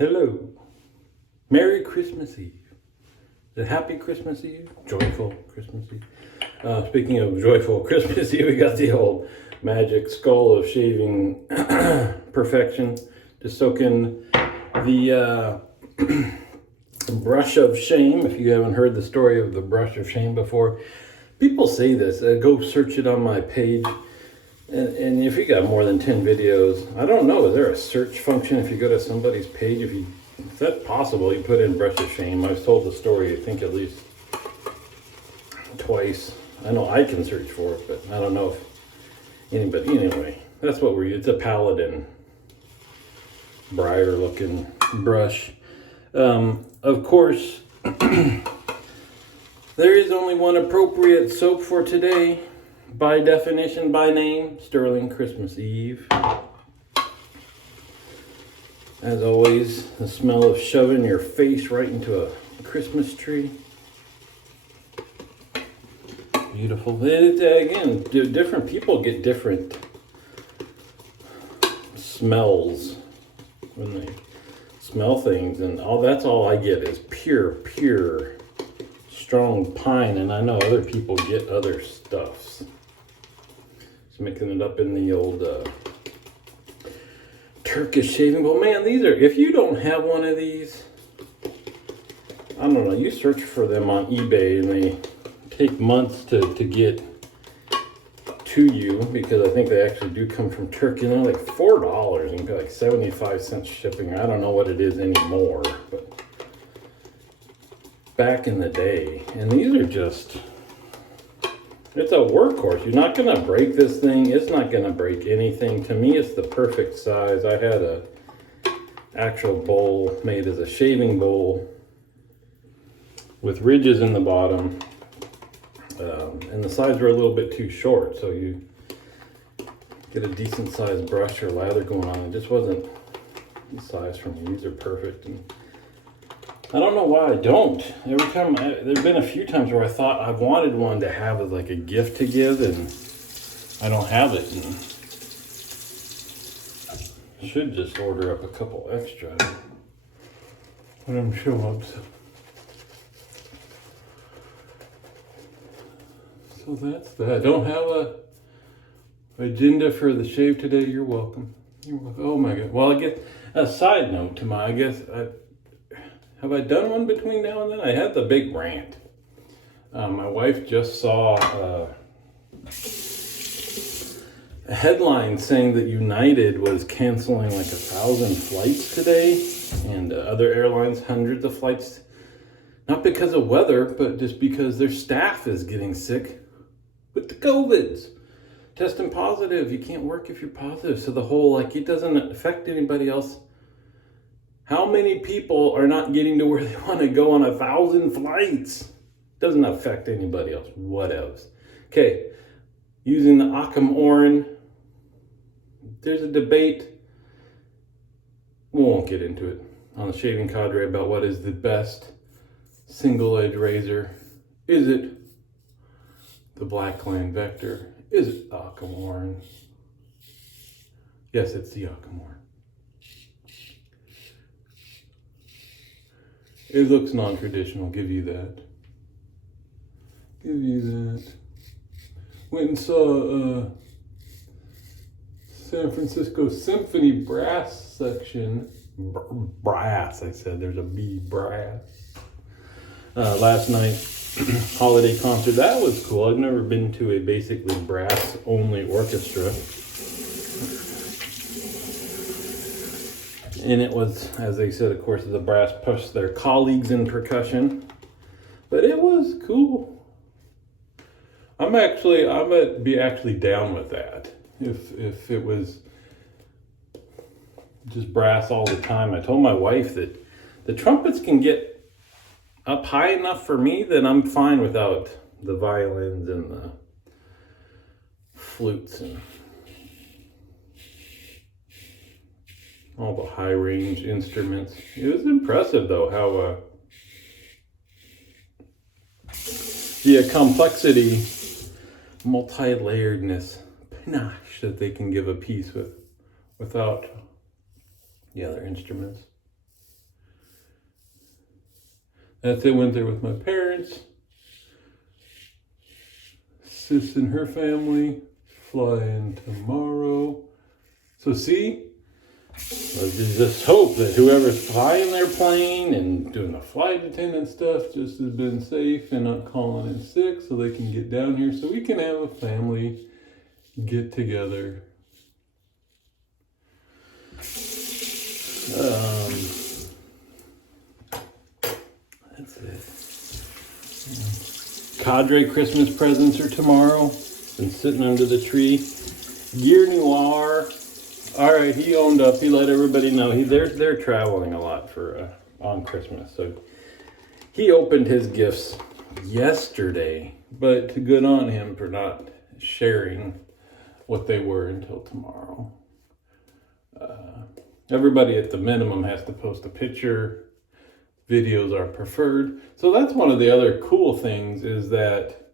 Hello. Merry Christmas Eve. Is it Happy Christmas Eve? Joyful Christmas Eve. Speaking of joyful Christmas Eve, we got the old magic skull of shaving perfection. Just soaking the brush of shame. If you haven't heard the story of the brush of shame before, people say this. Go search it on my page. And if you got more than 10 videos, I don't know, is there a search function if you go to somebody's page? If that's possible, you put in brush of shame. I've told the story, I think at least twice. I know I can search for it, but I don't know if anybody, anyway, that's what it's a Paladin briar looking brush. Of course, there is only one appropriate soap for today. By definition, by name, Sterling Christmas Eve. As always, the smell of shoving your face right into a Christmas tree. Beautiful. Again, different people get different smells when they smell things, and that's all I get is pure, strong pine, and I know other people get other stuffs. Mixing it up in the old Turkish shaving bowl. Man, these are, if you don't have one of these, I don't know, you search for them on eBay and they take months to get to you, because I think they actually do come from Turkey. And they're like $4 and pay like 75 cents shipping. I don't know what it is anymore, but back in the day. And these are just, it's a workhorse. You're not going to break this thing. It's not going to break anything. To me, it's the perfect size. I had a actual bowl made as a shaving bowl with ridges in the bottom. And the sides were a little bit too short, so you get a decent sized brush or lather going on. It just wasn't the size for me. These are perfect. And I don't know why I don't. Every time, there've been a few times where I thought I wanted one to have as like a gift to give, and I don't have it. And I should just order up a couple extra when I'm show up. So that's that. I don't have a agenda for the shave today. You're welcome. You're welcome. Oh my God. Well, I guess a side note to have I done one between now and then? I had the big rant. My wife just saw a headline saying that United was canceling like 1,000 flights today, and other airlines, hundreds of flights. Not because of weather, but just because their staff is getting sick with the COVIDs. Testing positive. You can't work if you're positive. So the whole, like, it doesn't affect anybody else. How many people are not getting to where they want to go on 1,000 flights? Doesn't affect anybody else. What else? Okay, using the Occam Orin. There's a debate. We won't get into it on the shaving cadre about what is the best single edge razor. Is it the Blackland Vector? Is it the Occam Orin? Yes, it's the Occam Orin. It looks non-traditional, give you that. Give you that. Went and saw San Francisco Symphony brass section. Brass, I said, there's a B, brass. Last night, holiday concert. That was cool. I've never been to a basically brass only orchestra. And it was, as they said, of course, the brass pushed their colleagues in percussion. But it was cool. I'm gonna be actually down with that. If it was just brass all the time. I told my wife that the trumpets can get up high enough for me that I'm fine without the violins and the flutes and all the high range instruments. It was impressive though how the complexity, multi-layeredness, panache that they can give a piece without the other instruments. That's it. Went there with my parents. Sis and her family fly in tomorrow. So see, let's just hope that whoever's flying their plane and doing the flight attendant stuff just has been safe and not calling in sick so they can get down here so we can have a family get together. That's it. Cadre Christmas presents are tomorrow. Been sitting under the tree. Gear Noir. All right, he owned up. He let everybody know they're traveling a lot for on Christmas. So he opened his gifts yesterday, but good on him for not sharing what they were until tomorrow. Everybody at the minimum has to post a picture. Videos are preferred. So that's one of the other cool things is that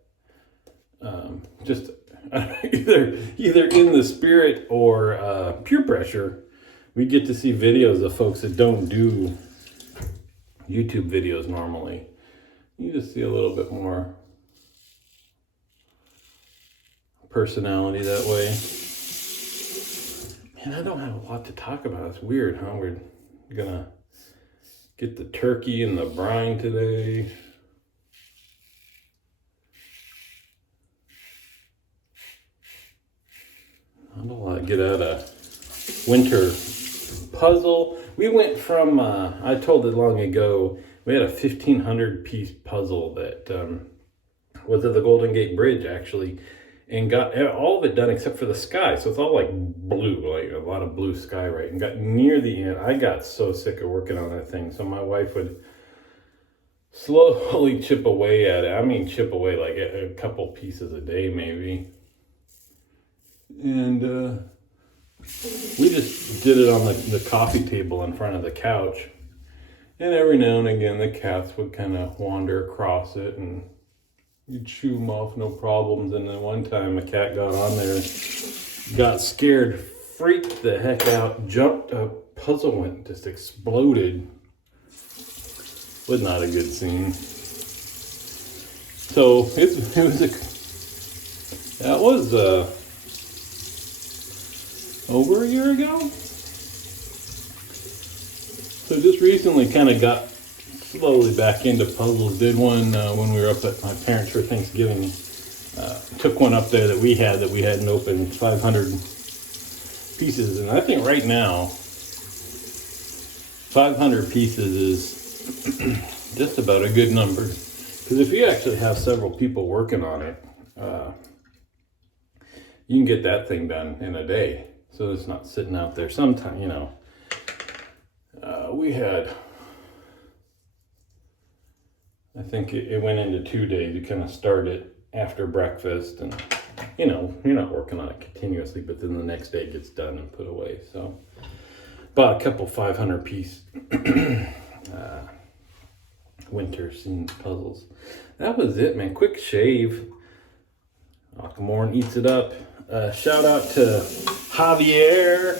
just either in the spirit or peer pressure, we get to see videos of folks that don't do YouTube videos normally. You just see a little bit more personality that way. Man, I don't have a lot to talk about. It's weird, huh? We're gonna get the turkey and the brine today. Not a lot to get out of winter puzzle. We went from, I told it long ago, we had a 1,500 piece puzzle that was at the Golden Gate Bridge actually, and got all of it done except for the sky. So it's all like blue, like a lot of blue sky, right? And got near the end. I got so sick of working on that thing. So my wife would slowly chip away at it. I mean, chip away like a couple pieces a day, maybe. And we just did it on the coffee table in front of the couch. And every now and again, the cats would kind of wander across it and you'd shoo them off, no problems. And then one time a cat got on there, got scared, freaked the heck out, jumped up, puzzle went, just exploded. Was not a good scene. So that was over a year ago. So just recently kind of got slowly back into puzzles. Did one when we were up at my parents for Thanksgiving. Took one up there that we hadn't opened, 500 pieces. And I think right now, 500 pieces is just about a good number. Because if you actually have several people working on it, you can get that thing done in a day. So it's not sitting out there. Sometime, we had, I think it went into 2 days. You kind of start it after breakfast and, you're not working on it continuously, but then the next day it gets done and put away. So bought a couple 500 piece winter scene puzzles. That was it, man. Quick shave. Akamorn eats it up. Shout out to Javier,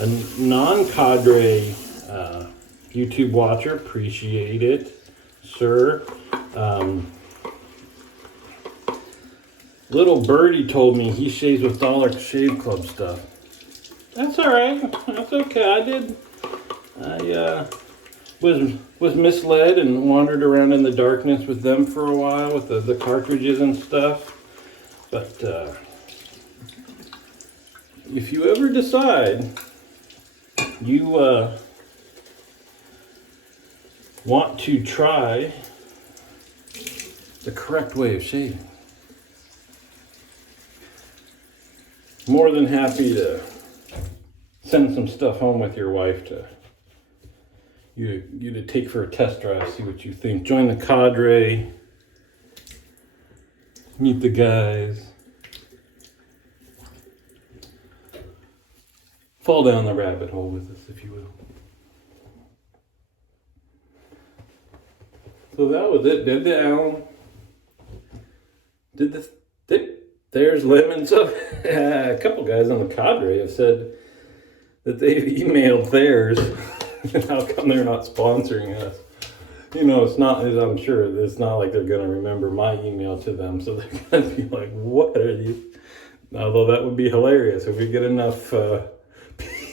a non-cadre YouTube watcher. Appreciate it, sir. Little Birdie told me he shaves with Dollar Shave Club stuff. That's all right. That's okay. I was misled and wandered around in the darkness with them for a while with the cartridges and stuff. But if you ever decide you want to try the correct way of shaving, more than happy to send some stuff home with your wife to you to take for a test drive, see what you think. Join the cadre, meet the guys, fall down the rabbit hole with us, if you will. So that was it. Did the Allen? There's lemons up. A couple guys on the cadre have said that they've emailed theirs. How come they're not sponsoring us? You know, it's not, I'm sure it's not like they're going to remember my email to them. So they're going to be like, what are you? Although that would be hilarious if we get enough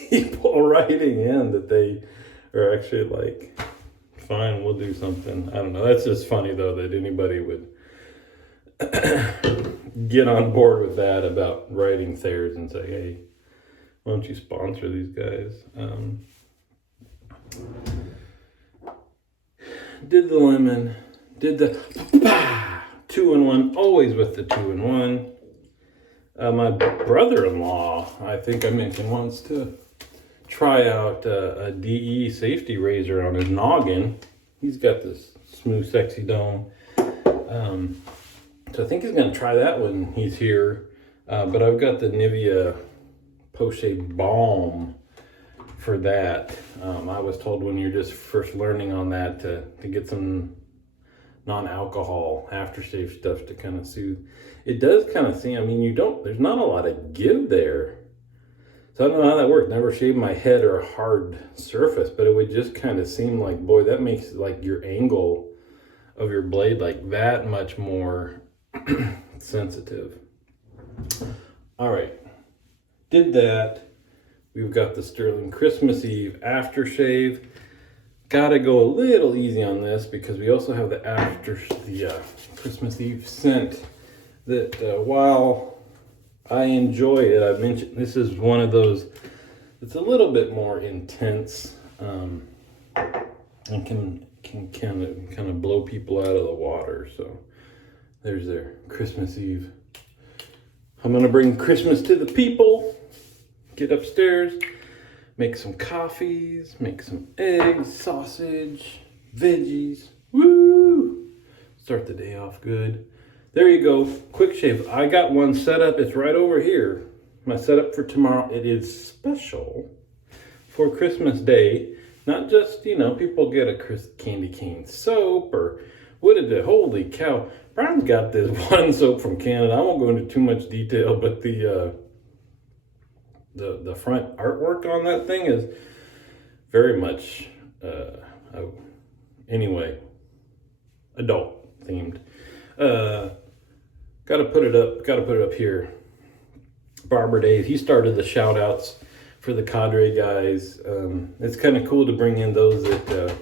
people writing in that they are actually like, fine, we'll do something. I don't know. That's just funny, though, that anybody would get on board with that about writing Thayer's and say, hey, why don't you sponsor these guys? Did the lemon, did the 2-in-1, always with the 2-in-1. My brother-in-law, I think I mentioned, wants to try out a DE safety razor on his noggin. He's got this smooth, sexy dome. So I think he's going to try that when he's here. But I've got the Nivea post-shave balm for that. I was told when you're just first learning on that to get some non-alcohol aftershave stuff to kind of soothe. It does kind of seem, I mean, there's not a lot of give there. So I don't know how that works. Never shaved my head or a hard surface, but it would just kind of seem like, boy, that makes like your angle of your blade like that much more sensitive. All right, did that. We've got the Sterling Christmas Eve aftershave. Gotta go a little easy on this because we also have the Christmas Eve scent that while I enjoy it, I've mentioned this is one of those that's a little bit more intense and can kind of blow people out of the water. So there's their Christmas Eve. I'm gonna bring Christmas to the people. Get upstairs, make some coffees, make some eggs, sausage, veggies. Woo! Start the day off good. There you go, quick shave. I got one set up, it's right over here. My setup for tomorrow, it is special for Christmas Day. Not just, you know, people get a candy cane soap or what is it? Holy cow. Brian's got this one soap from Canada. I won't go into too much detail, but the front artwork on that thing is very much, anyway, adult themed. Gotta put it up here. Barber Dave, he started the shout outs for the Cadre guys. It's kind of cool to bring in those that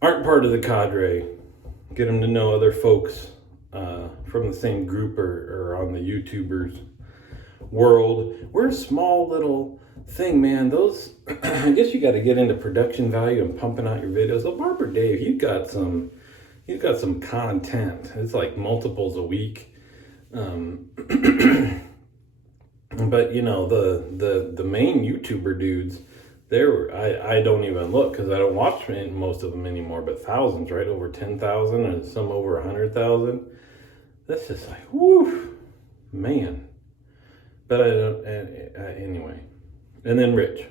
aren't part of the Cadre, get them to know other folks from the same group or on the YouTubers world. We're a small little thing, man. Those I guess you got to get into production value and pumping out your videos. So Barber Dave, he's got some content. It's like multiples a week. But you know, the main YouTuber dudes, I don't even look because I don't watch most of them anymore, but thousands, right? Over 10,000 and some over 100,000. That's just like, whoo, man. But I don't, anyway. And then Rich.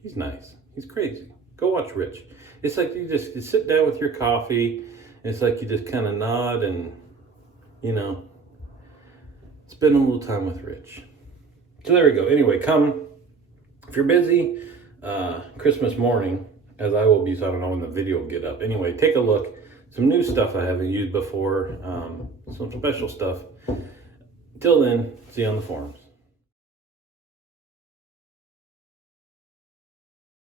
He's nice. He's crazy. Go watch Rich. It's like you sit down with your coffee, and it's like you just kind of nod and, you know, spend a little time with Rich. So there we go. Anyway, come. If you're busy, Christmas morning, as I will be, so I don't know when the video will get up. Anyway, take a look. Some new stuff I haven't used before. Some special stuff. Till then, see you on the forums.